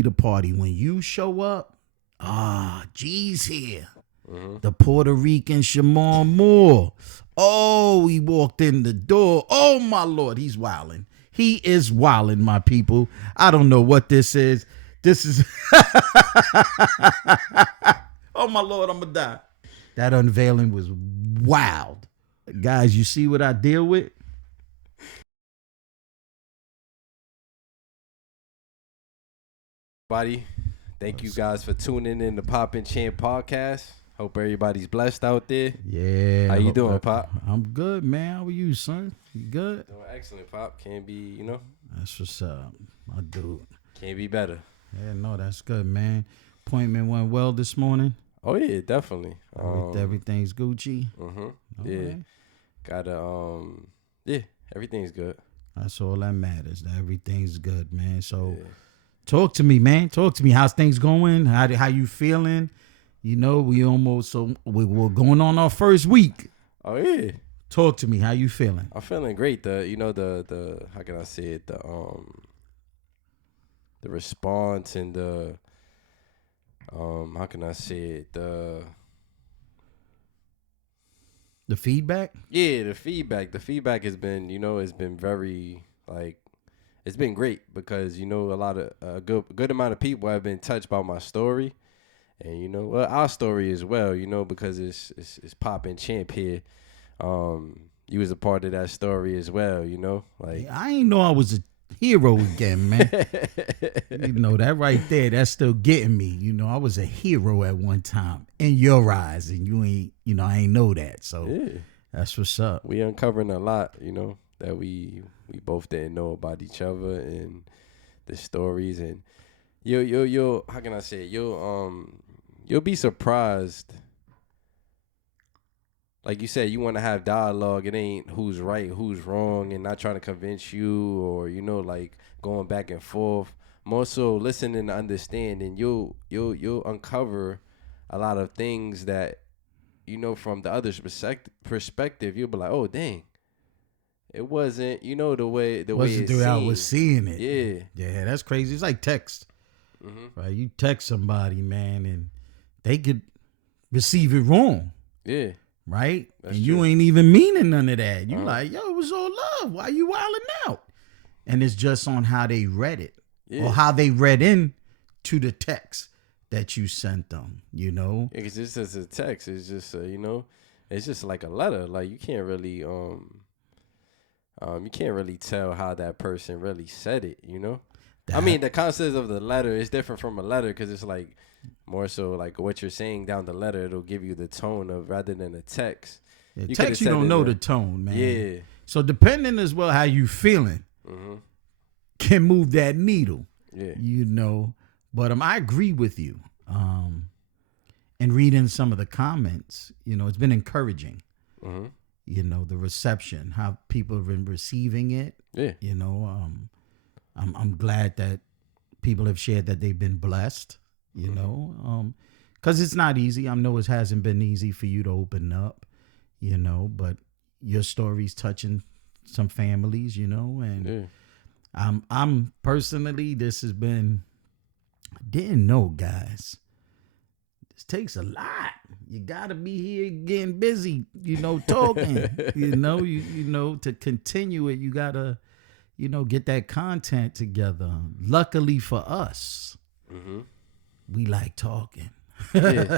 be the party. When you show up, G's here. The Puerto Rican Shamar Moore. Oh, he walked in the door. Oh, my Lord, he's wilding. He is wilding, my people. I don't know what this is. This is... Oh, my Lord, I'm going to die. That unveiling was wild. Guys, you see what I deal with? Buddy, thank you guys for tuning in to Pop and Chant podcast. Hope everybody's blessed out there. Yeah. How you doing, Pop? I'm good, man. How are you, son? You good? Doing excellent, Pop. Can't be, That's what's up, my dude. Can't be better. Yeah, no, that's good, man. Appointment went well this morning. Oh yeah, definitely. Everything's Gucci. Yeah. Gotta everything's good. That's all that matters. That everything's good, man. So talk to me, man. Talk to me. How's things going? How you feeling? We're going on our first week. Oh yeah. Talk to me. How you feeling? I'm feeling great. The how can I say it? The response and the how can I say it? The feedback? Yeah, the feedback. The feedback has been, it's been very it's been great because a good amount of people have been touched by my story. And our story as well, because it's Pop and Champ here. You was a part of that story as well, I ain't know I was a hero again, man. That right there, that's still getting me. I was a hero at one time in your eyes, and you ain't, I ain't know that. So that's what's up. We uncovering a lot, that we both didn't know about each other and the stories, and you'll how can I say it? You'll be surprised. Like you said, you want to have dialogue. It ain't who's right, who's wrong, and not trying to convince you or, going back and forth. More so listening to understand, and you'll uncover a lot of things that, from the other's perspective, you'll be like, oh, dang. It wasn't, the way it wasn't the way I was seeing it. Yeah. Yeah, that's crazy. It's like text. Right? You text somebody, man, and they could receive it wrong. Yeah. Right? That's and true. You ain't even meaning none of that. You like, yo, it was all love. Why you wilding out? And it's just on how they read it. Yeah. Or how they read in to the text that you sent them, Yeah, because it's just a text. It's just, it's just like a letter. Like, you can't really tell how that person really said it, I mean, the concept of the letter is different from a letter because it's like more so like what you're saying down the letter. It'll give you the tone of rather than a text. Yeah, text, you don't know the tone, man. Yeah. So depending as well how you feeling can move that needle. Yeah. But I agree with you. And reading some of the comments, it's been encouraging. The reception, how people have been receiving it. Yeah. I'm glad that people have shared that they've been blessed, because it's not easy. I know it hasn't been easy for you to open up, but your story's touching some families, and I'm personally, this has been, I didn't know, guys. This takes a lot. You gotta be here getting busy, talking, to continue it. You gotta, get that content together. Luckily for us, we like talking. Yeah.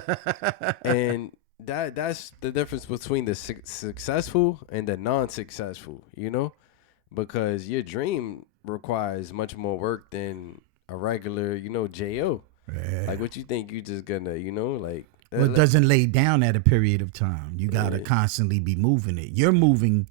And that's the difference between the successful and the non-successful, because your dream requires much more work than a regular, J.O. Yeah. Like, what you think you just gonna, Well, it doesn't lay down at a period of time. You gotta constantly be moving it. You're moving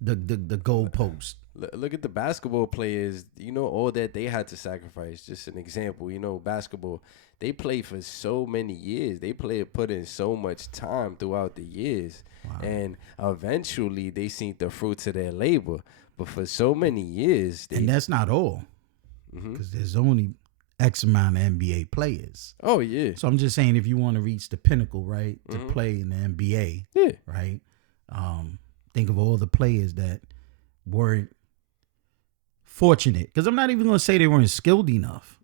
the goalpost. Look at the basketball players, all that they had to sacrifice. Just an example, basketball, they played for so many years. They put in so much time throughout the years. Wow. And eventually they seen the fruits of their labor. But for so many years. And that's not all. Because there's only X amount of NBA players. Oh, yeah. So I'm just saying, if you want to reach the pinnacle, right, to play in the NBA, right, think of all the players that weren't fortunate, because I'm not even going to say they weren't skilled enough,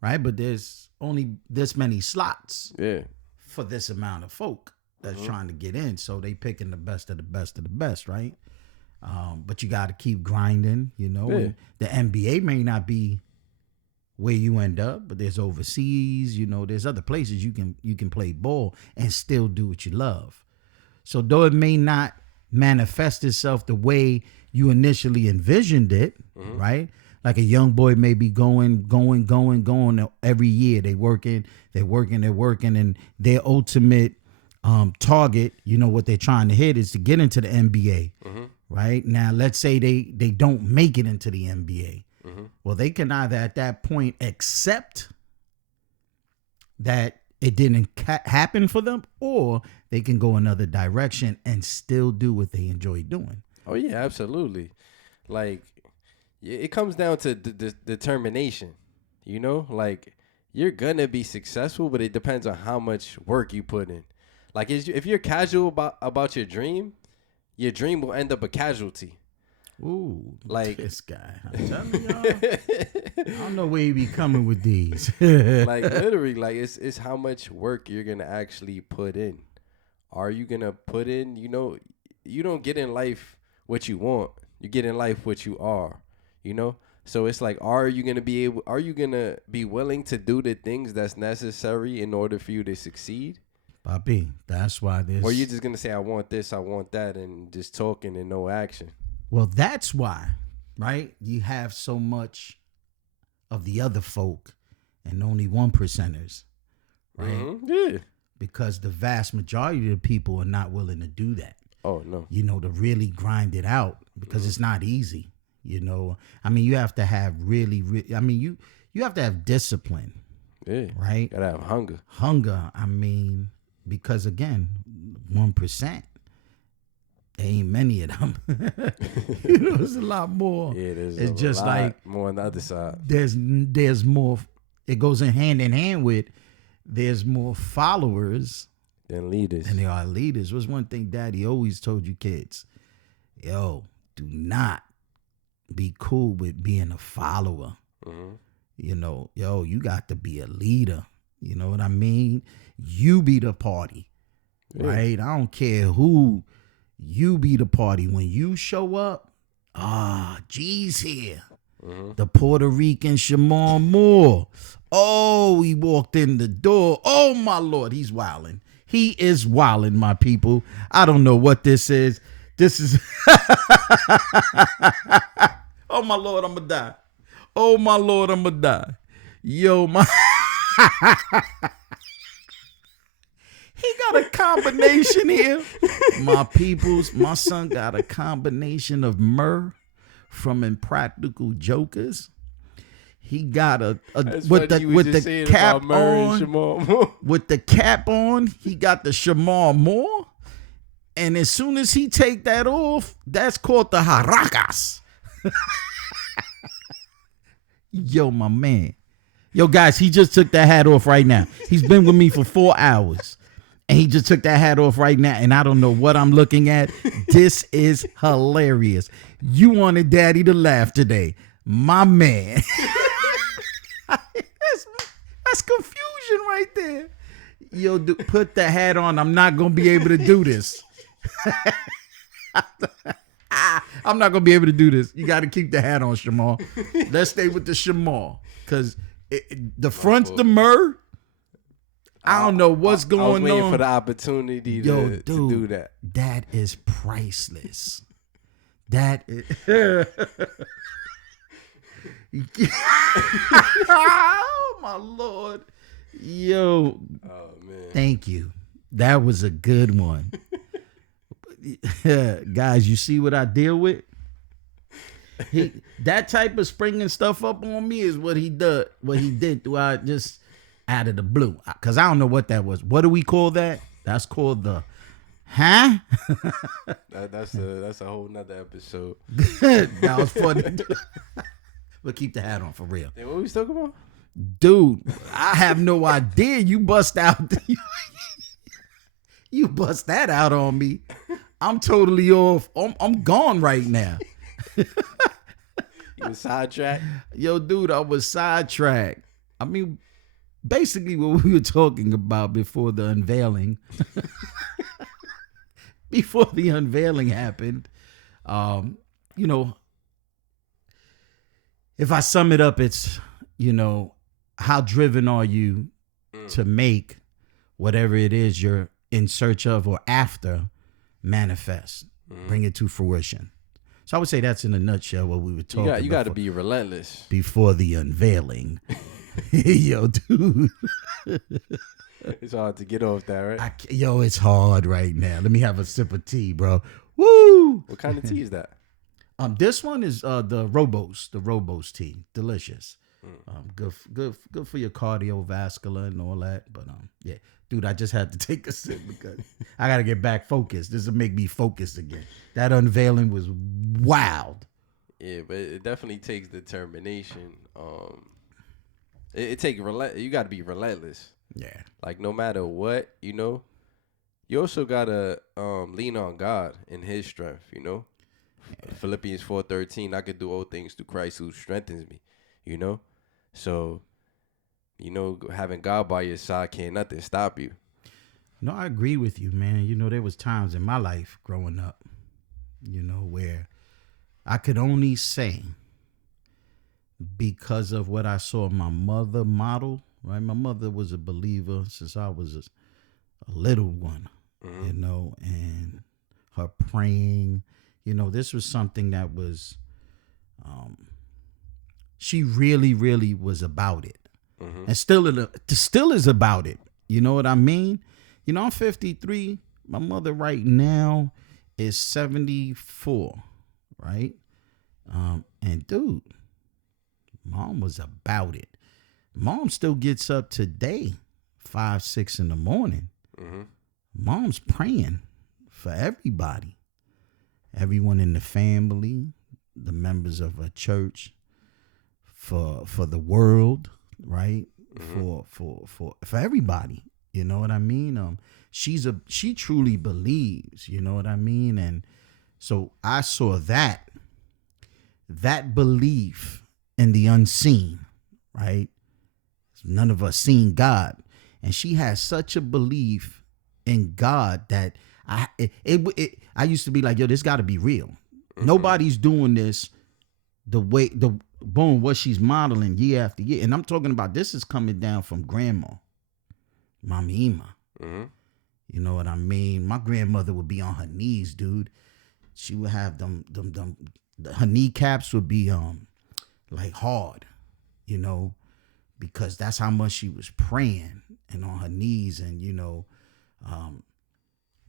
right? But there's only this many slots for this amount of folk that's trying to get in. So they picking the best of the best of the best, right? But you got to keep grinding, you know. And the NBA may not be where you end up, but there's overseas, you know, there's other places you can play ball and still do what you love. So though it may not manifest itself the way you initially envisioned it, right? Like a young boy may be going every year. They're working, and their ultimate target, you know, what they're trying to hit is to get into the NBA, right? Now, let's say they don't make it into the NBA. Well, they can either at that point accept that it didn't happen for them, or they can go another direction and still do what they enjoy doing. Oh, yeah, absolutely. Like, it comes down to determination, you know? Like, you're going to be successful, but it depends on how much work you put in. Like, if you're casual about your dream will end up a casualty. Ooh, like this guy. I'm telling y'all, I don't know where he be coming with these. Like, literally, like, it's how much work you're going to actually put in. Are you going to put in, you know, you don't get in life what you want. You get in life what you are, you know? So it's like, are you going to be willing to do the things that's necessary in order for you to succeed? Papi, that's why this. Or you're just going to say, I want this, I want that, and just talking and no action. Well, that's why, right? You have so much of the other folk and only 1%ers, right? Yeah. Because the vast majority of the people are not willing to do that. Oh, no. You know, to really grind it out, because it's not easy. You know, I mean, you have to have you have to have discipline. Yeah. Right? Gotta have hunger. I mean, because again, 1%. There ain't many of them. You know, there's a lot more. Yeah, there's it's just lot like more on the other side. There's more. It goes in hand with. There's more followers than leaders. And there are leaders. What's one thing Daddy always told you kids? Yo, do not be cool with being a follower. You know, yo, you got to be a leader. You know what I mean? You be the party, right? I don't care who. You be the party. When you show up, G's here. The Puerto Rican Shamar Moore. Oh, he walked in the door. Oh, my Lord, he's wilding. He is wilding, my people. I don't know what this is. This is... Oh, my Lord, I'm going to die. Oh, my Lord, I'm going to die. Yo, my... He got a combination here. My peoples, my son got a combination of myrrh from Impractical Jokers. He got a with the cap on. With the cap on, he got the Shamar Moore. And as soon as he take that off, that's called the Haracas. Yo, my man. Yo, guys, he just took that hat off right now. He's been with me for 4 hours. And he just took that hat off right now, and I don't know what I'm looking at. This is hilarious. You wanted Daddy to laugh today. My man. That's confusion right there. Yo, put the hat on. I'm not going to be able to do this. I'm not going to be able to do this. You got to keep the hat on, Shamar. Let's stay with the Shamar. Because the front's the myrrh. I don't know what's going on. I was waiting for the opportunity to do that. That is priceless. That is... Oh, my Lord. Yo. Oh, man. Thank you. That was a good one. Guys, you see what I deal with? That type of springing stuff up on me is what he did throughout just... out of the blue, because I don't know what that was. What do we call that? That's called the, huh? That's a whole nother episode. That was funny. But keep the hat on for real. Hey, what we talking about? Dude, I have no idea. You bust out. You bust that out on me. I'm totally off. I'm gone right now. You was sidetracked? Yo, dude, I was sidetracked. I mean, basically what we were talking about before the unveiling. Before the unveiling happened, you know, if I sum it up, it's, how driven are you to make whatever it is you're in search of or after manifest, bring it to fruition. So I would say that's in a nutshell what we were talking about. You got to be relentless. Before the unveiling. Yo, dude. It's hard to get off that, right? It's hard right now. Let me have a sip of tea, bro. Woo! What kind of tea is that? This one is the Robos tea. Delicious. Good for your cardiovascular and all that. But yeah, dude, I just had to take a sip because I gotta get back focused. This will make me focus again. That unveiling was wild. Yeah, but it definitely takes determination. It takes you got to be relentless. Yeah. Like no matter what, you also gotta lean on God and His strength. Yeah. Philippians 4:13, I could do all things through Christ who strengthens me. So, having God by your side can't nothing stop you. No, I agree with you, man. There was times in my life growing up, where I could only say because of what I saw my mother model, right? My mother was a believer since I was a little one, and her praying, this was something that was, she really, really was about it. And still is about it. You know what I mean? I'm 53. My mother right now is 74, right? And dude, Mom was about it. Mom still gets up today, 5, 6 in the morning. Mom's praying for everybody. Everyone in the family, the members of a church, for the world, right? For everybody. You know what I mean? She truly believes, you know what I mean? And so I saw that belief in the unseen, right? None of us seen God. And she has such a belief in God that I used to be like, yo, this got to be real. Nobody's doing this what she's modeling year after year. And I'm talking about this is coming down from grandma, Mama Ima. You know what I mean? My grandmother would be on her knees, dude. She would have her kneecaps would be like hard, because that's how much she was praying and on her knees. And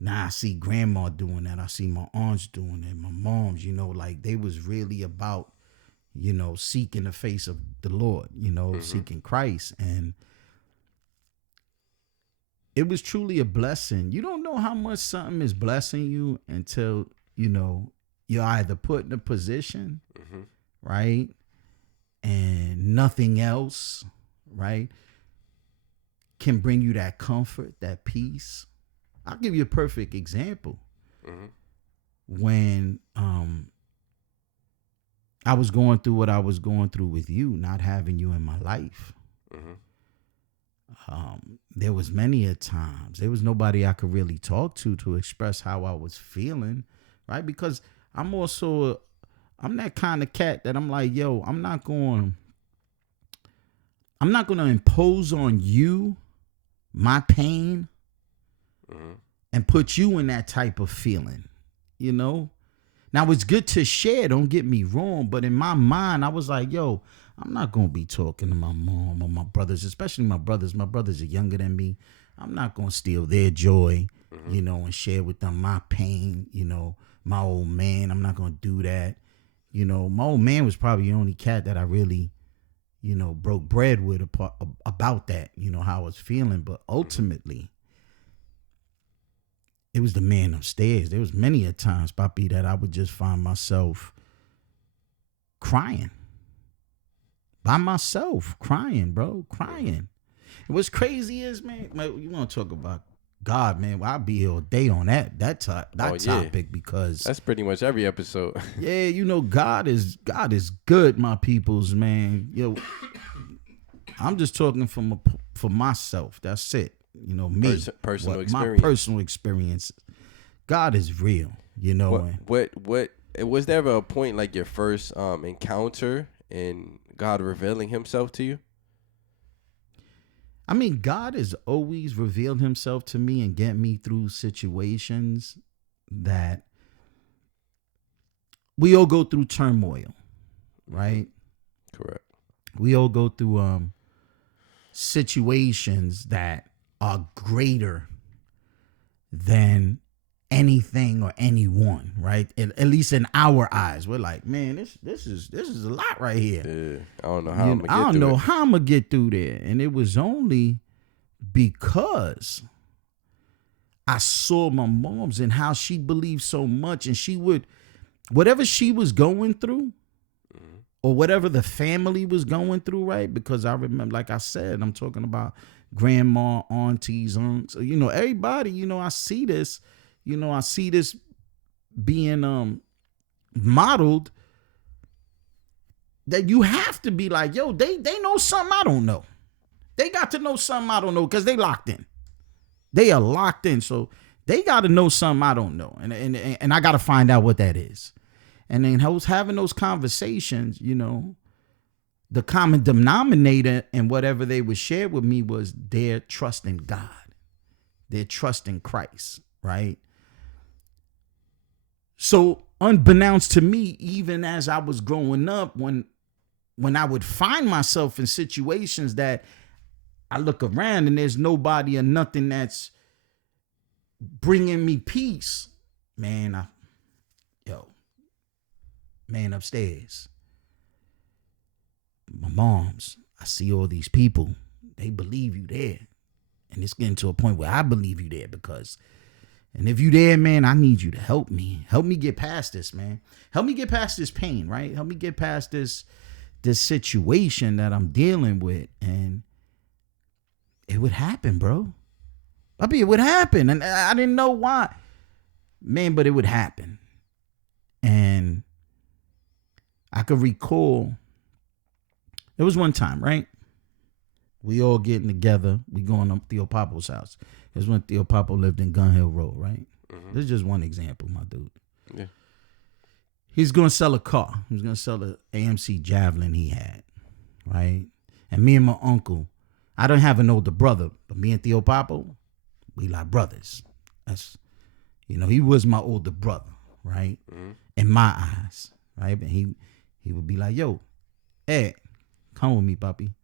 now I see grandma doing that. I see my aunts doing it, my moms, like they was really about, seeking the face of the Lord, seeking Christ. And it was truly a blessing. You don't know how much something is blessing you until, you're either put in a position, right? And nothing else, right, can bring you that comfort, that peace. I'll give you a perfect example. When I was going through what I was going through with you, not having you in my life. There was many a times. There was nobody I could really talk to express how I was feeling, right? Because I'm that kind of cat that I'm like, yo, I'm not going to impose on you my pain and put you in that type of feeling, Now, it's good to share, don't get me wrong, but in my mind, I was like, yo, I'm not going to be talking to my mom or my brothers, especially my brothers. My brothers are younger than me. I'm not going to steal their joy, and share with them my pain, my old man. I'm not going to do that. My old man was probably the only cat that I really, broke bread with about that, how I was feeling. But ultimately, it was the man upstairs. There was many a times, Papi, that I would just find myself crying. By myself, crying, bro, crying. And what's crazy is, man, you want to talk about God, man, I'll be here all day on that topic because that's pretty much every episode. yeah, you know, God is good, my peoples, man. Yo, I'm just talking for myself. That's it. You know, me, personal experience. My personal experiences. God is real. You know. What was there ever a point like your first encounter and God revealing Himself to you? I mean, God has always revealed Himself to me and get me through situations that we all go through turmoil, right? Correct. We all go through situations that are greater than anything or anyone, right? At least in our eyes, we're like, man, this is a lot right here. Yeah, I don't know how I'm gonna get through there. And it was only because I saw my mom's and how she believed so much, and she would, whatever she was going through, or whatever the family was going through, right? Because I remember, like I said, I'm talking about grandma, aunties, uncles, you know, everybody, you know, I see this being modeled, that you have to be like, yo, they know something I don't know. They got to know something I don't know because they locked in. They are locked in, so they got to know something I don't know, and I got to find out what that is. And then I was having those conversations, you know, the common denominator and whatever they would share with me was their trust in God, their trust in Christ, right? So unbeknownst to me, even as I was growing up, when I would find myself in situations that I look around and there's nobody or nothing that's bringing me peace, man, upstairs, my mom's, I see all these people, they believe you there. And it's getting to a point where I believe you there because, and if you there, man, I need you to help me. Help me get past this, man. Help me get past this pain, right? Help me get past this situation that I'm dealing with. And it would happen, bro. I mean, it would happen. And I didn't know why. Man, but it would happen. And I could recall, there was one time, right? We all getting together. We going up Theo Papo's house. This when Theo Papo lived in Gun Hill Road, right? Mm-hmm. This is just one example, my dude. Yeah. He's going to sell a car. He's going to sell the AMC Javelin he had, right? And me and my uncle, I don't have an older brother, but me and Theo Papo, we like brothers. That's, you know, he was my older brother, right? Mm-hmm. In my eyes, right? And he would be like, yo, Ed, come with me, puppy.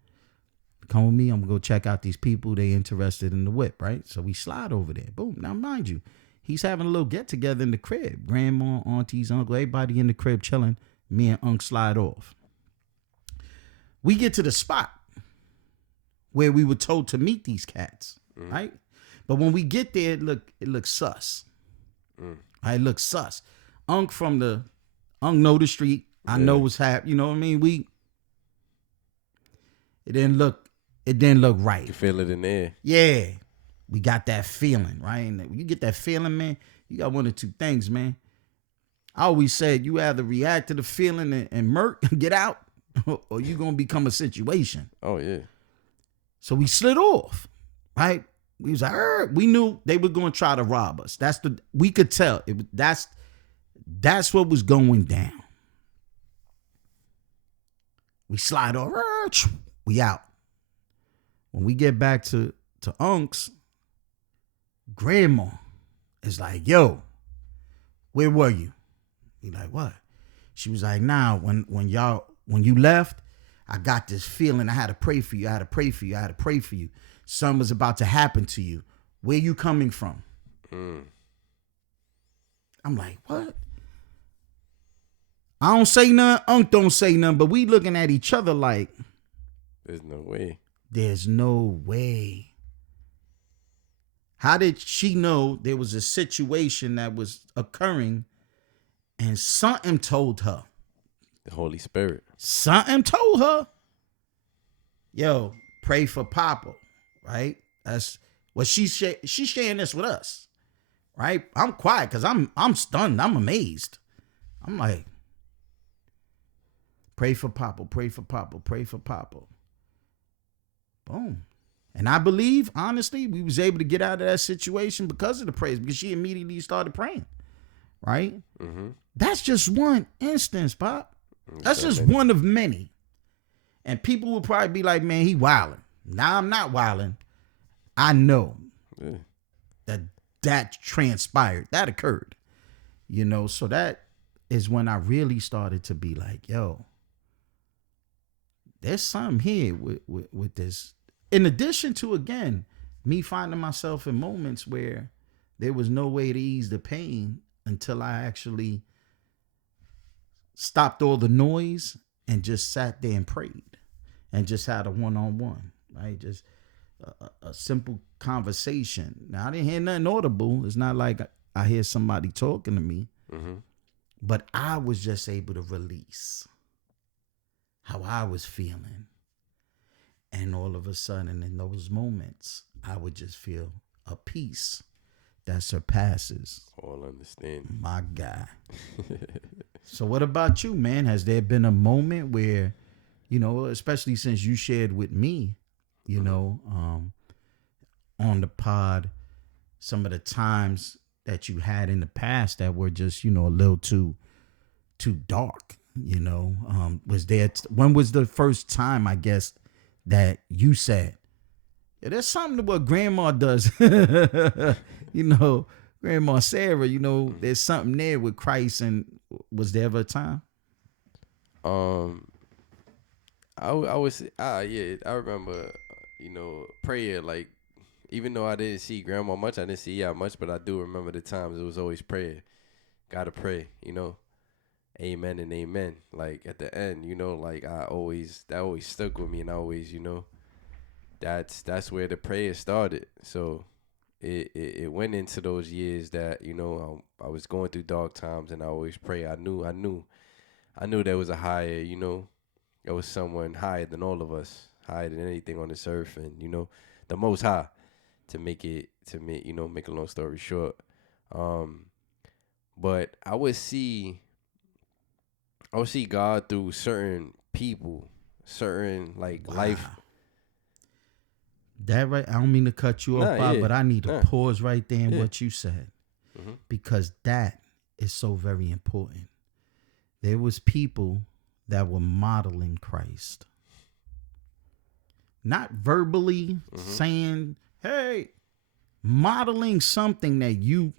Come with me. I'm going to go check out these people. They interested in the whip, right? So we slide over there. Boom. Now, mind you, he's having a little get together in the crib. Grandma, aunties, uncle, everybody in the crib chilling. Me and Unc slide off. We get to the spot where we were told to meet these cats, right? But when we get there, it looks sus. Right? It looks sus. Unc know the street. I know what's happening. You know what I mean? It didn't look right. You feel it in there. Yeah. We got that feeling, right? And when you get that feeling, man, you got one of two things, man. I always said you either react to the feeling and murk, get out, or you going to become a situation. Oh, yeah. So we slid off, right? We was like, we knew they were going to try to rob us. We could tell. That's what was going down. We slide off. We out. When we get back to Unc's, grandma is like, yo, where were you? We like, what? She was like, nah, when you left, I got this feeling I had to pray for you. I had to pray for you. Something was about to happen to you. Where you coming from? I'm like, what? I don't say nothing. Unc don't say nothing. But we looking at each other like, there's no way. There's no way. How did she know there was a situation that was occurring and something told her? The Holy Spirit. Something told her, yo, pray for Papa, right? Well, she's sharing this with us, right? I'm quiet because I'm stunned. I'm amazed. I'm like, pray for Papa, pray for Papa, pray for Papa. Boom. And I believe, honestly, we was able to get out of that situation because of the praise, because she immediately started praying, right? Mm-hmm. That's just one instance, Pop. That's just one of many. And people will probably be like, man, he wilding. Now I'm not wilding. I know that transpired. That occurred. So that is when I really started to be like, yo, there's something here with this. In addition to, again, me finding myself in moments where there was no way to ease the pain until I actually stopped all the noise and just sat there and prayed and just had a one-on-one, right? Just a simple conversation. Now, I didn't hear nothing audible. It's not like I hear somebody talking to me, but I was just able to release how I was feeling. And all of a sudden, in those moments, I would just feel a peace that surpasses all understanding. My guy. So what about you, man? Has there been a moment where, especially since you shared with me, on the pod, some of the times that you had in the past that were just, a little too dark, was there, when was the first time, I guess, that you said, yeah, there's something to what grandma does, grandma Sarah, there's something there with Christ. And was there ever a time? I remember, prayer, like, even though I didn't see grandma much, I didn't see y'all much, but I do remember the times it was always prayer. Gotta pray, amen and amen. Like at the end, like that always stuck with me, and I always, that's where the prayer started. So it went into those years that, I was going through dark times, and I always pray. I knew there was a higher, there was someone higher than all of us, higher than anything on this earth, and the Most High, make a long story short. But I would see God through certain people, certain life. That right. I don't mean to cut you off, Bob, but I need to pause right there in what you said, because that is so very important. There was people that were modeling Christ, not verbally saying, "Hey," modeling something that you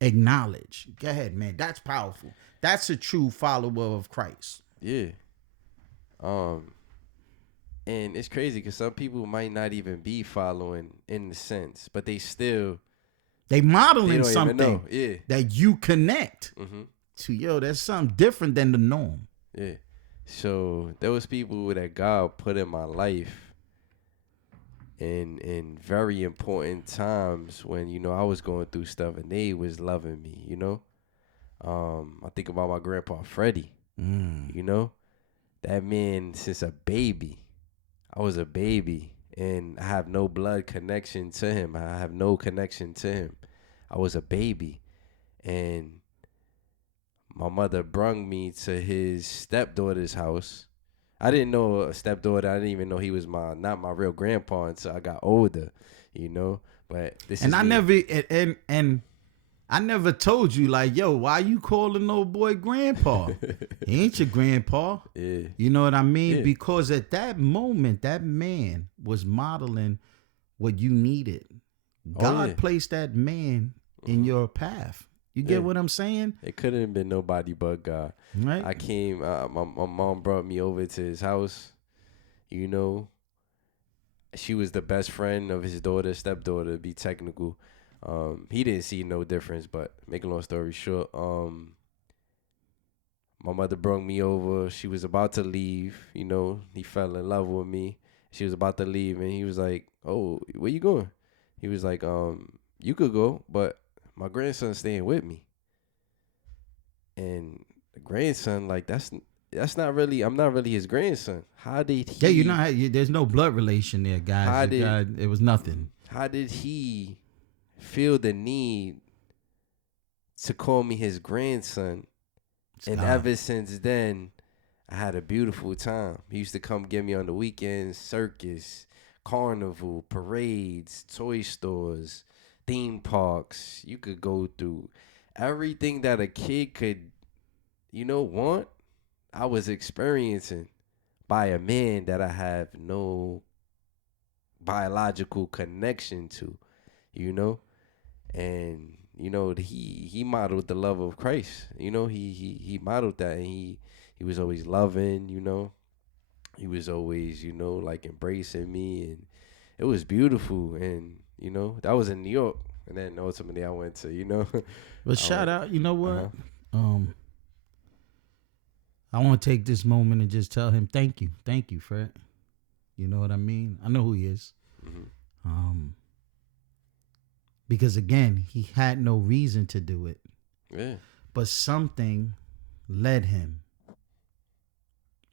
acknowledge. Go ahead, man. That's powerful. That's a true follower of Christ. Yeah. And it's crazy because some people might not even be following in the sense, but they modeling something that you connect to. Yo, that's something different than the norm. Yeah. So there was people that God put in my life in very important times when, I was going through stuff and they was loving me, I think about my grandpa, Freddie, that man since a baby. I was a baby and I have no blood connection to him. I have no connection to him. I was a baby, and my mother brung me to his stepdaughter's house. I didn't know a stepdaughter. I didn't even know he was not my real grandpa until I got older, But I never told you, like, yo, why you calling old boy grandpa? He ain't your grandpa. Yeah. You know what I mean? Yeah. Because at that moment, that man was modeling what you needed. God placed that man in your path. You get what I'm saying? It couldn't have been nobody but God. Right. I came, my mom brought me over to his house. She was the best friend of his stepdaughter, to be technical. He didn't see no difference, but make a long story short, my mother brought me over. She was about to leave, he fell in love with me. She was about to leave, and he was like, "Oh, where you going?" He was like, "You could go, but my grandson's staying with me." And the grandson, like, that's not really, I'm not really his grandson. How did he? Yeah, there's no blood relation there, guys. It was nothing. how did he feel the need to call me his grandson? And ever since then, I had a beautiful time. He used to come get me on the weekends, circus, carnival, parades, toy stores, theme parks. You could go through everything that a kid could, want. I was experiencing by a man that I have no biological connection to, and he modeled the love of Christ. He modeled that, and he was always loving. He was always like embracing me, and it was beautiful. And that was in New York, and then ultimately I went to But shout out, you know what? I want to take this moment and just tell him thank you, Fred. You know what I mean? I know who he is. Mm-hmm. Because again, he had no reason to do it. Yeah. But something led him.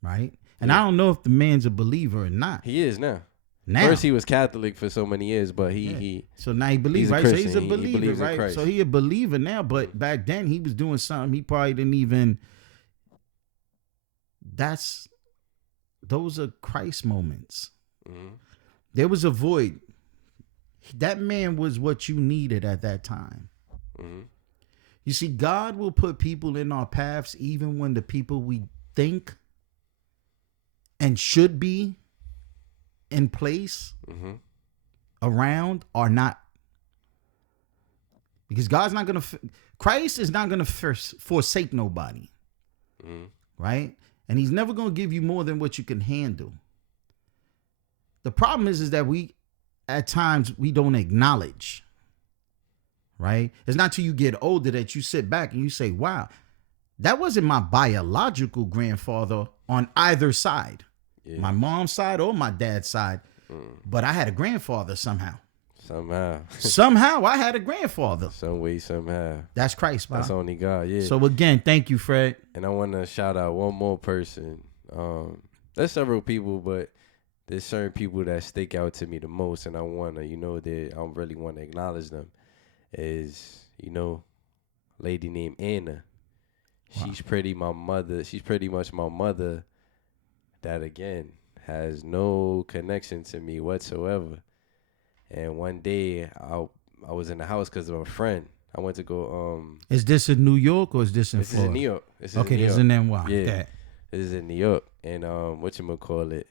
Right? And I don't know if the man's a believer or not. He is now. First he was Catholic for so many years, but he so now he believes, right? So he's a believer, right? So he a believer now, but back then he was doing something he probably didn't even. Those are Christ moments. Mm-hmm. There was a void. That man was what you needed at that time. Mm-hmm. You see, God will put people in our paths even when the people we think and should be in place around are not. Because Christ is not going to forsake nobody. Mm-hmm. Right? And he's never going to give you more than what you can handle. The problem is that at times, we don't acknowledge. Right? It's not till you get older that you sit back and you say, wow, that wasn't my biological grandfather on either side. Yeah. My mom's side or my dad's side. But I had a grandfather somehow. Somehow I had a grandfather. Some way, somehow. That's Christ, man. That's only God, yeah. So again, thank you, Fred. And I want to shout out one more person. There's several people, but there's certain people that stick out to me the most, and I want to, I really want to acknowledge them. Is, lady named Anna. Wow. She's pretty much my mother that, again, has no connection to me whatsoever. And one day, I was in the house because of a friend. I went to go. Is this in New York or is this in Florida? This is in New York. This is in NY. Yeah, okay. This is in New York. And whatchamacallit,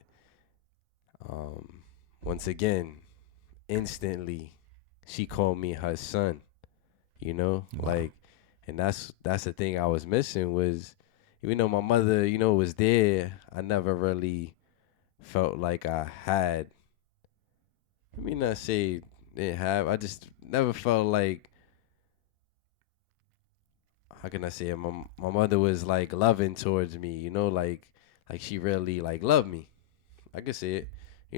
once again, instantly, she called me her son. Wow. Like, and that's the thing I was missing was, even though my mother, was there, I never really felt like I had. Let me not say didn't have. I just never felt like, how can I say it? My mother was like loving towards me, like she really like loved me. I could say it.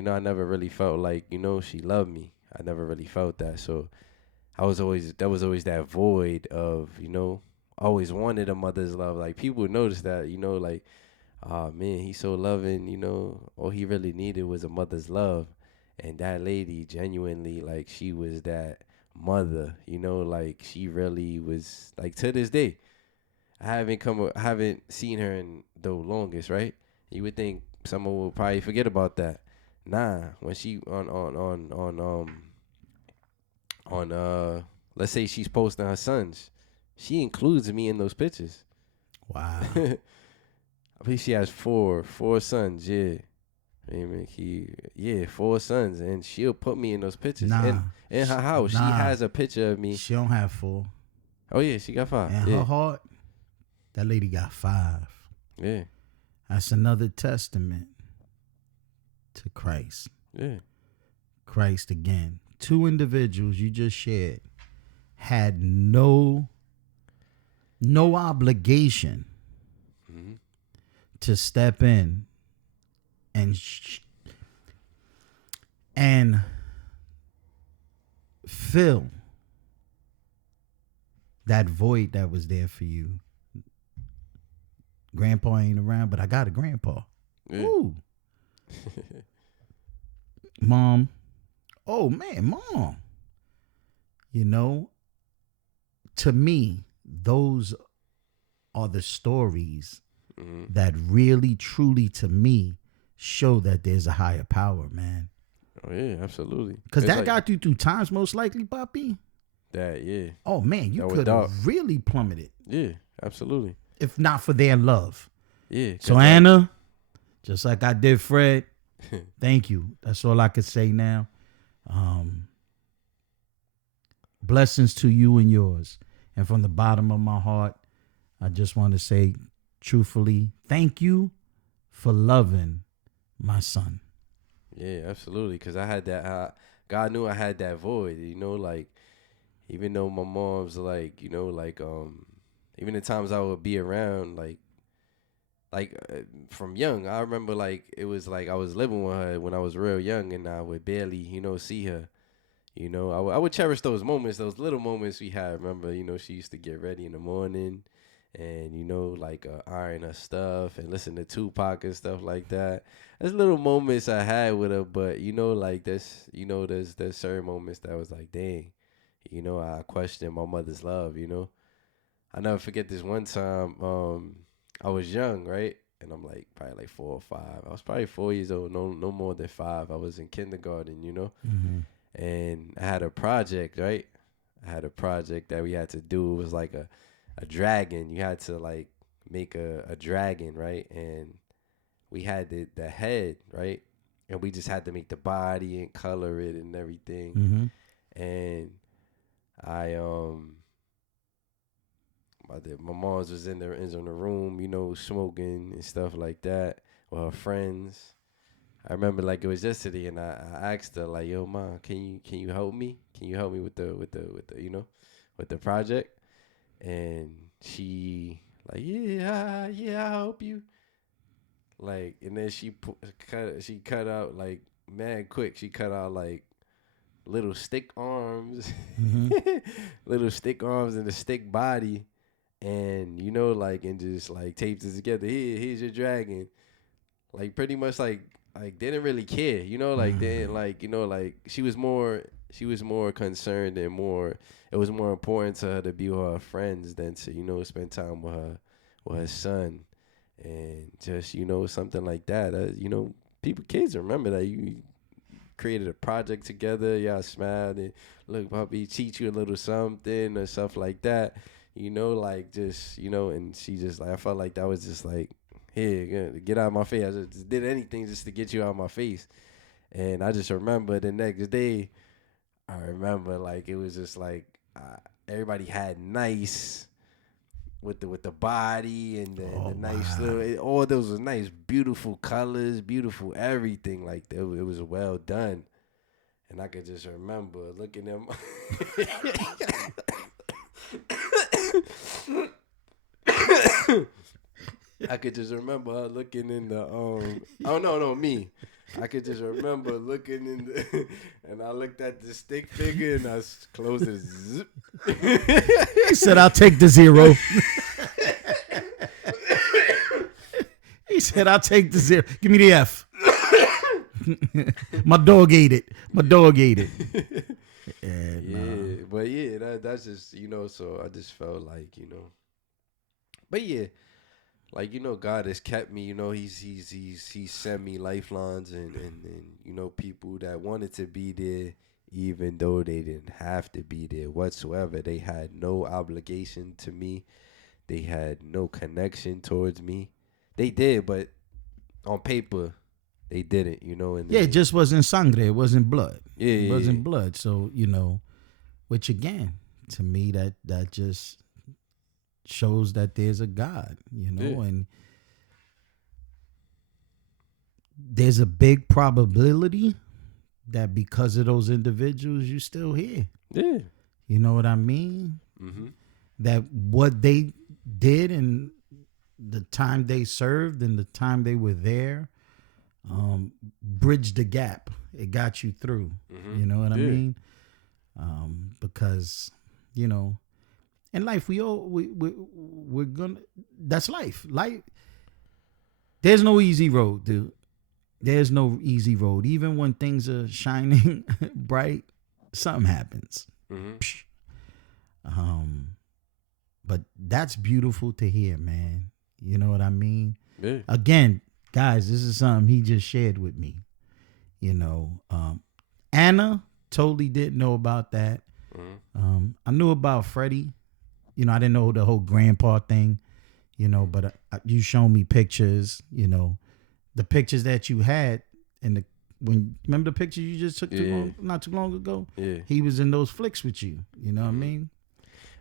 I never really felt like, she loved me. I never really felt that. So there was always that void of, always wanted a mother's love. Like people noticed that, like, oh man, he's so loving, all he really needed was a mother's love. And that lady genuinely, like, she was that mother, like she really was, like, to this day. I haven't seen her in the longest, right? You would think someone will probably forget about that. Nah, when she on let's say she's posting her sons, she includes me in those pictures. Wow. I think she has four sons, yeah. Four sons, and she'll put me in those pictures. In her house, she has a picture of me. She don't have 4. Oh yeah, she got 5. In her heart, that lady got 5. Yeah, that's another testament to Christ. Yeah, Christ again. 2 individuals you just shared had no obligation to step in and fill that void that was there for you. Grandpa ain't around, but I got a grandpa. Yeah. Ooh. Mom oh man, mom. You know, to me, those are the stories that really, truly, to me, show that there's a higher power, man. Oh yeah, absolutely. Because that got you through times, most likely, Papi. That, yeah. Oh man, you could have really plummeted. Yeah, absolutely. If not for their love. Yeah. So Anna, just like I did Fred, thank you. That's all I could say now. Blessings to you and yours. And from the bottom of my heart, I just want to say truthfully, thank you for loving my son. Yeah, absolutely. Because I had that, God knew I had that void, you know, like, even though my mom's like, you know, like, even the times I would be around, from young, I remember, like, it was like I was living with her when I was real young and I would barely, you know, see her. You know, I would cherish those moments, those little moments we had. Remember, you know, she used to get ready in the morning and, you know, like iron her stuff and listen to Tupac and stuff like that. There's little moments I had with her, but, you know, like there's certain moments that was like, dang, you know, I questioned my mother's love, you know. I never forget this one time, I was young, right? And I'm like probably like 4 or 5. I was probably 4 years old, no more than 5. I was in kindergarten, you know. Mm-hmm. And I had a project, right? I had a project that we had to do. It was like a dragon. You had to like make a dragon, right? And we had the head, right? And we just had to make the body and color it and everything. Mm-hmm. And my mom's was in the room, you know, smoking and stuff like that with her friends. I remember like it was yesterday, and I asked her like, "Yo, mom, can you help me? Can you help me with the you know, with the project?" And she like, "Yeah, I'll help you." Like, and then she cut out like mad quick. She cut out like little stick arms, little stick arms and a stick body, and you know, like, and just like taped it together. Here's your dragon. Like pretty much like didn't really care, you know, like they like, you know, like she was more concerned and more, it was more important to her to be with her friends than to, you know, spend time with her son. And just, you know, something like that, you know, kids remember that you created a project together, y'all smiled and look, Poppy teach you a little something or stuff like that, you know, like just, you know. And she just like, I felt like that was just like, here, get out of my face. I just did anything just to get you out of my face. And I just remember the next day, I remember like it was just like everybody had nice with the body and the nice little, all those was nice, beautiful colors, beautiful everything. Like it was well done. And I could just remember looking at I could just remember her looking in the oh no me. I could just remember looking in the and I looked at the stick figure and I closed it. Zip. He said, "I'll take the 0." He said, "I'll take the 0. Give me the F." My dog ate it. Yeah, but yeah, that's just, you know, so I just felt like, you know. But yeah, like, you know, God has kept me, you know, he's sent me lifelines and you know, people that wanted to be there even though they didn't have to be there whatsoever. They had no obligation to me. They had no connection towards me. They did, but on paper they didn't, you know. And it just wasn't sangre. It wasn't blood. Yeah, it wasn't blood. So, you know, which again, to me, that just shows that there's a God, you know, and there's a big probability that because of those individuals, you still here. Yeah. You know what I mean? Mm-hmm. That what they did and the time they served and the time they were there bridged the gap. It got you through. Mm-hmm. You know what I mean? Because, you know, in life, we're gonna. That's life. Life. There's no easy road, dude. there's no easy road. Even when things are shining bright, something happens. But that's beautiful to hear, man. You know what I mean? Yeah. Again, guys, this is something he just shared with me. You know, Anna totally didn't know about that. I knew about Freddie. You know, I didn't know the whole grandpa thing. You know, but you showed me pictures. You know, the pictures that you had and remember the picture you just took not too long ago? Yeah. He was in those flicks with you. You know what I mean?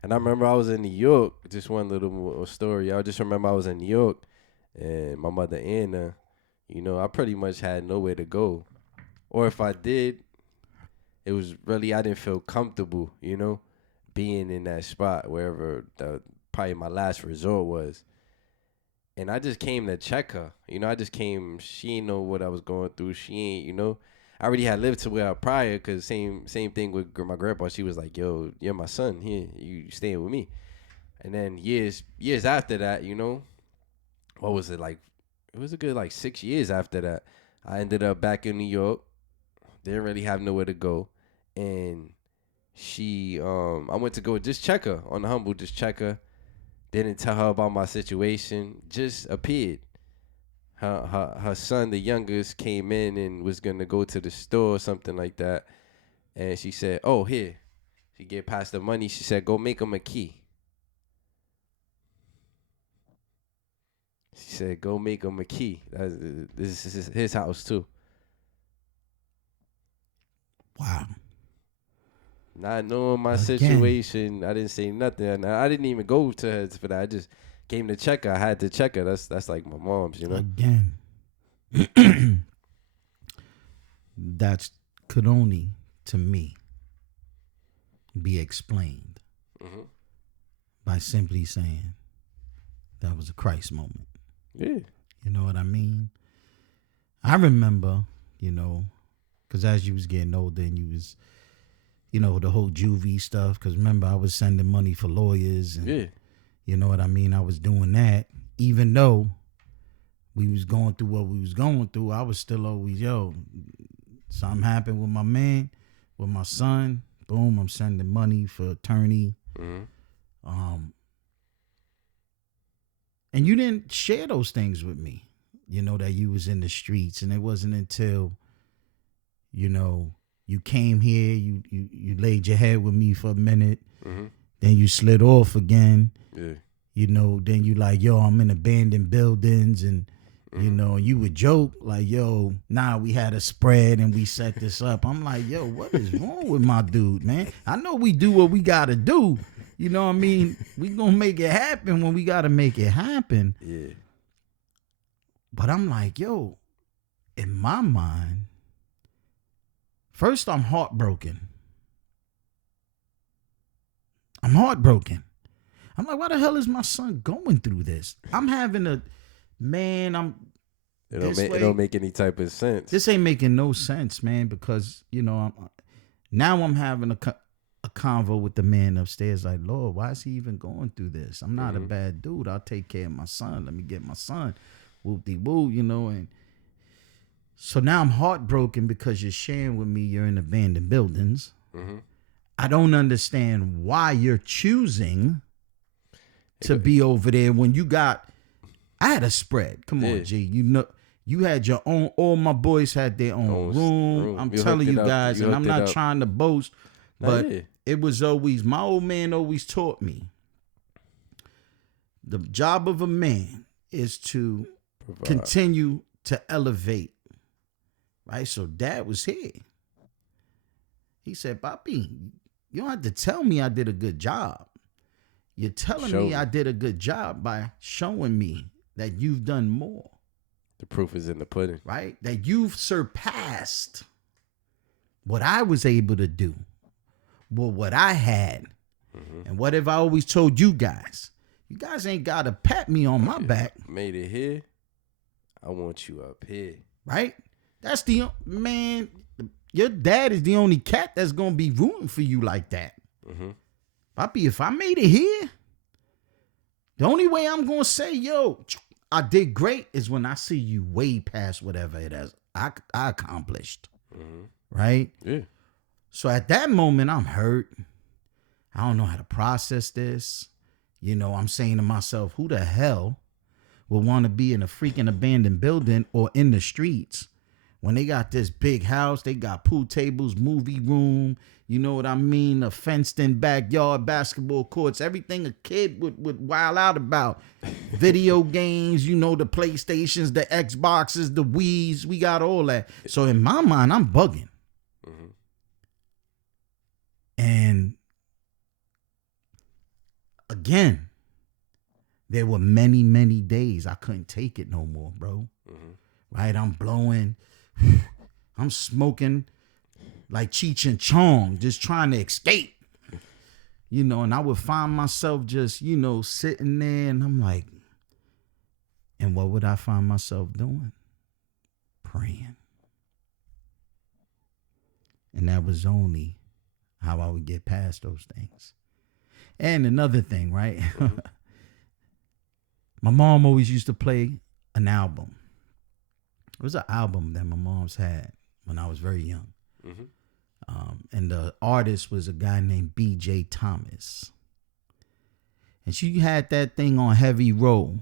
And I remember I was in New York. Just one little more story. I just remember I was in New York, and my mother Anna, you know, I pretty much had nowhere to go, or if I did, it was really I didn't feel comfortable, you know, being in that spot wherever probably my last resort was. And I just came to check her. You know, I just came. She didn't know what I was going through. She ain't, you know. I already had lived to where prior, because same thing with my grandpa. She was like, yo, you're my son. Here, you staying with me. And then years after that, you know, what was it like? It was a good like 6 years after that. I ended up back in New York. Didn't really have nowhere to go. And I went to go just check her on the humble, just check her. Didn't tell her about my situation. Just appeared. Her son, the youngest, came in and was gonna go to the store or something like that. And she said, "Oh, here." She get past the money. She said, "Go make him a key." She said, "Go make him a key." This is his house too. Wow. Not knowing my situation, I didn't say nothing. I didn't even go to her for that. I just came to check her. I had to check her. That's like my mom's, you know. Again, that's could only to me be explained by simply saying that was a Christ moment. Yeah. You know what I mean? I remember, you know, because as you was getting older and you was, you know, the whole juvie stuff, because remember I was sending money for lawyers and you know what I mean? I was doing that. Even though we was going through what we was going through, I was still always, yo, something happened with my man, with my son. Boom, I'm sending money for attorney. And you didn't share those things with me, you know, that you was in the streets. And it wasn't until, you know, you came here, you laid your head with me for a minute, then you slid off again. Yeah. You know, then you like, yo, I'm in abandoned buildings, and you know, you would joke like, yo, nah, we had a spread and we set this up. I'm like, yo, what is wrong with my dude, man? I know we do what we gotta do. You know what I mean? We gonna make it happen when we gotta make it happen. Yeah. But I'm like, yo, in my mind, first I'm heartbroken. I'm heartbroken. I'm like, why the hell is my son going through this? I'm having a, man, It don't make any type of sense. This ain't making no sense, man, because, you know, I'm having a convo with the man upstairs like, Lord, why is he even going through this? I'm not a bad dude. I'll take care of my son. Let me get my son. Whoop-de-woo, you know, and so now I'm heartbroken because you're sharing with me you're in abandoned buildings. I don't understand why you're choosing to be over there when you got, I had a spread. Come on, G. You know, you had your own, all my boys had their own room. I'm telling you guys, and I'm not trying to boast, but it was always, my old man always taught me, the job of a man is to continue to elevate. Right? So dad was here. He said, Papi, you don't have to tell me I did a good job. You're telling me I did a good job by showing me that you've done more. The proof is in the pudding. Right? That you've surpassed what I was able to do. Well, what I had. And what have I always told you guys? You guys ain't got to pat me on my back. Made it here. I want you up here. Right? That's the, man, your dad is the only cat that's going to be rooting for you like that. Papi, if I made it here, the only way I'm going to say, yo, I did great is when I see you way past whatever it is I accomplished, Mm-hmm. right? Yeah. So at that moment, I'm hurt. I don't know how to process this. You know, I'm saying to myself, who the hell would want to be in a freaking abandoned building or in the streets when they got this big house, they got pool tables, movie room, you know what I mean, a fenced-in backyard, basketball courts, everything a kid would wild out about. Video games, you know, the PlayStations, the Xboxes, the Wii's, we got all that. So in my mind, I'm bugging. Mm-hmm. And again, there were many, many days I couldn't take it no more, bro. Mm-hmm. Right? I'm blowing. I'm smoking like Cheech and Chong, just trying to escape. You know, and I would find myself just, you know, sitting there and I'm like, and what would I find myself doing? Praying. And that was only how I would get past those things. And another thing, right? Mm-hmm. My mom always used to play an album. It was an album that my mom's had when I was very young. Mm-hmm. And the artist was a guy named B.J. Thomas. And she had that thing on heavy roll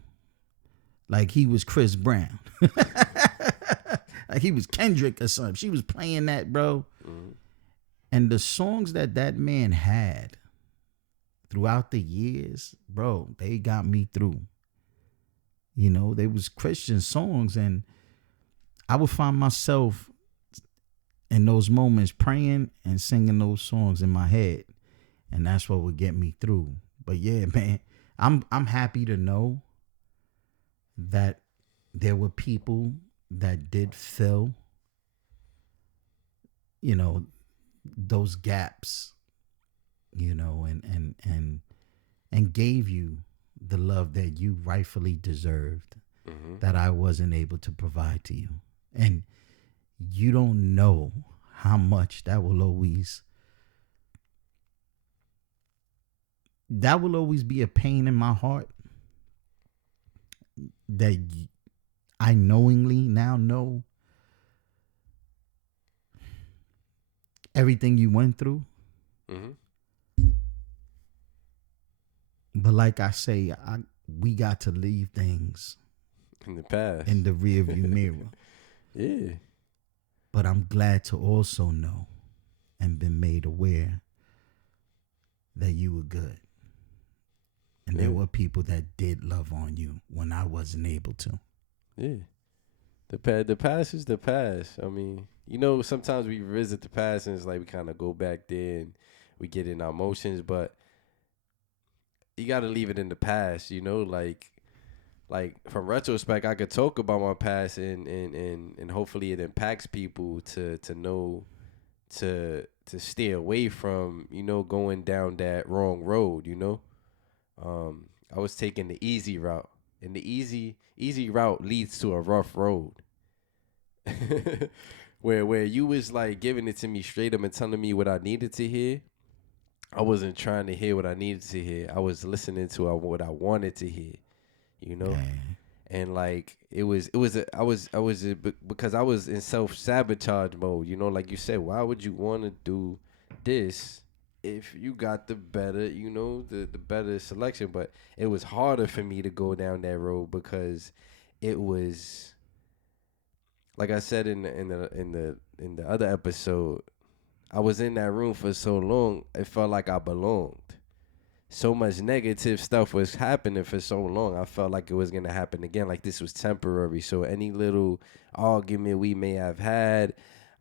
like he was Chris Brown. Like he was Kendrick or something. She was playing that, bro. Mm-hmm. And the songs that man had throughout the years, bro, they got me through. You know, they was Christian songs, and I would find myself in those moments praying and singing those songs in my head, and that's what would get me through. But yeah, man, I'm happy to know that there were people that did fill, you know, those gaps, you know, and gave you the love that you rightfully deserved, Mm-hmm. that I wasn't able to provide to you. And you don't know how much that will always be a pain in my heart, that I knowingly now know everything you went through. Mm-hmm. But like I say, we got to leave things In the past. in the rearview mirror. Yeah. But I'm glad to also know and been made aware that you were good. And there were people that did love on you when I wasn't able to. Yeah. The past is the past. I mean, you know, sometimes we revisit the past and it's like we kind of go back there and we get in our emotions, but you got to leave it in the past, you know, like from retrospect, I could talk about my past and hopefully it impacts people to know to stay away from, you know, going down that wrong road, you know. I was taking the easy route, and the easy route leads to a rough road. where you was like giving it to me straight up and telling me what I needed to hear. I wasn't trying to hear what I needed to hear. I was listening to what I wanted to hear, you know. Man. And like I was because I was in self-sabotage mode, you know, like you said, why would you want to do this if you got the better, you know, the better selection? But it was harder for me to go down that road because it was, like I said in the other episode, I was in that room for so long, it felt like I belonged. So much negative stuff was happening for so long. I felt like it was going to happen again, like this was temporary. So any little argument we may have had,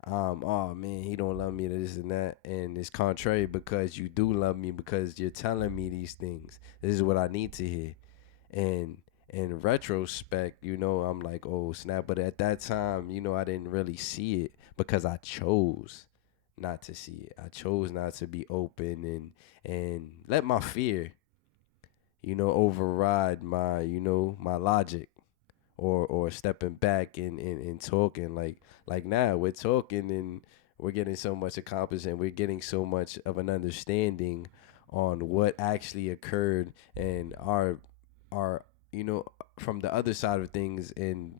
oh man, he don't love me, this and that, and it's contrary because you do love me, because you're telling me these things. This is what I need to hear. And in retrospect, you know, I'm like, oh snap. But at that time, you know, I didn't really see it because I chose not to see it. I chose not to be open and let my fear, you know, override my, you know, my logic, or stepping back and talking like now we're talking and we're getting so much accomplished and we're getting so much of an understanding on what actually occurred and our you know, from the other side of things, and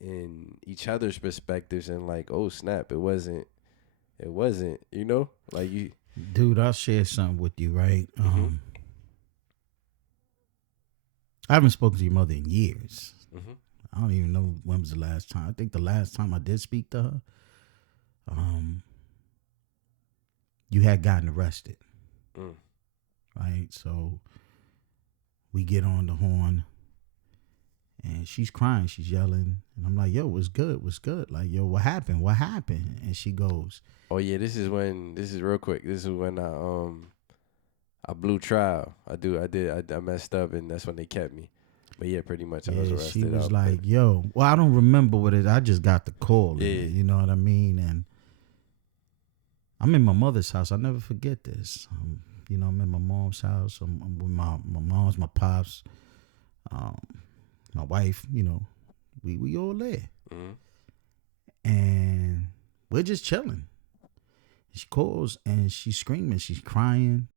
in each other's perspectives and like, oh snap, it wasn't, you know, like you. Dude, I'll share something with you, right? Mm-hmm. I haven't spoken to your mother in years. Mm-hmm. I don't even know when was the last time. I think the last time I did speak to her, you had gotten arrested. Right? So we get on the horn and she's crying, she's yelling, and I'm like, yo, what's good? What's good? Like, yo, what happened? What happened? And she goes, oh yeah, this is real quick. This is when I blew trial. I messed up, and that's when they kept me. But yeah, pretty much I was arrested. She was like, yo, well, I don't remember what it. I just got the call. Yeah. You know what I mean? And I'm in my mother's house. I'll never forget this. You know, I'm in my mom's house. I'm with my mom's, my pops, my wife. You know, we all there. And we're just chilling. She calls and she's screaming. She's crying.